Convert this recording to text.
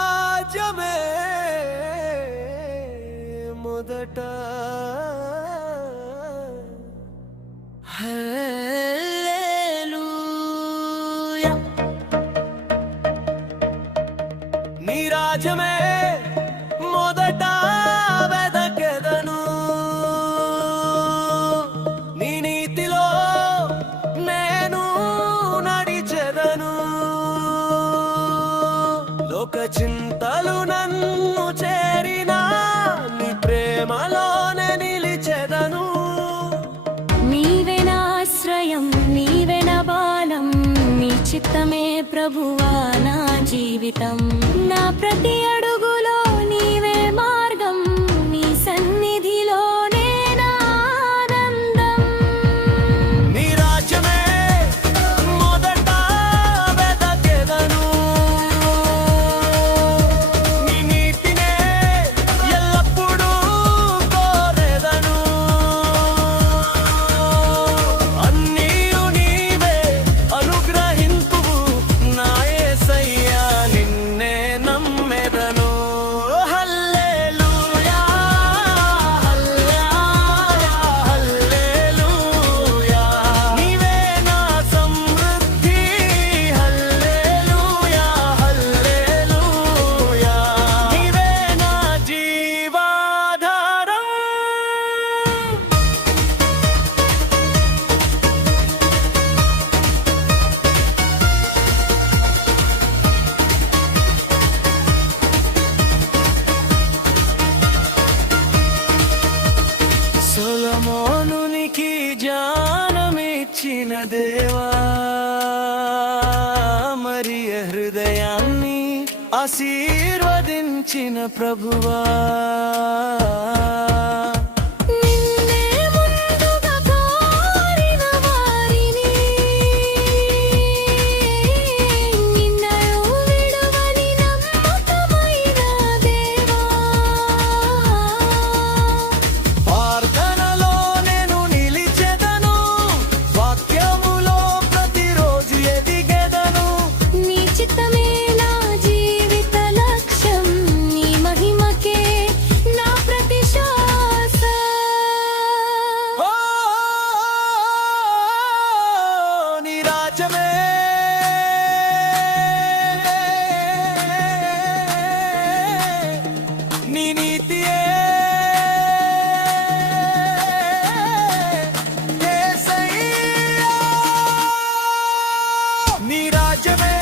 నీరాజమే మొదట హల్లెలూయా నీరాజమే మొదట వెదకెదను నీ నీతిలో నేను నడిచెదను లోక చింతలు నన్ను చేరినా నీ ప్రేమలోనే నిలిచెదను నీవే నా ఆశ్రయం నీవే నా బాలం నీ చిత్తమే ప్రభువా నా జీవితం నా ప్రతి అడుగులో నీవే మార్గం నీ సన్నిధిలోనే నా ఆనందం నీ రాజ్యమే మొదట వెదకెదను నీ నీతినే ఎల్లప్పుడూ కోరెదను అన్నీయు నీవే అనుగ్రహింతువు నా యేసయ్యా నిన్నే నమ్మెదను హల్లెలూయా హల్లెలూయా నీవే నా సమృద్ధి హల్లెలూయా హల్లెలూయా నీవే నా జీవాధారం సొలొమోనునికి జ్ఞానమిచ్చిన దేవా మరియ హృదయాన్ని ఆశీర్వదించిన ప్రభువా నిన్నే ముందుగా కోరిన వారిని నిన్నయు విడువని నమ్మకమైన దేవా ప్రార్థనలో నేను నిలిచెదను వాక్యములో ప్రతిరోజు ఎదిగెదను నీ చిత్తమే నా జీవిత లక్ష్యం నీ మహిమకే నా ప్రతి శ్వాస ఓ నీ రాజ్యమే నీ నీతియే యేసయ్యా నీ రాజ్యమే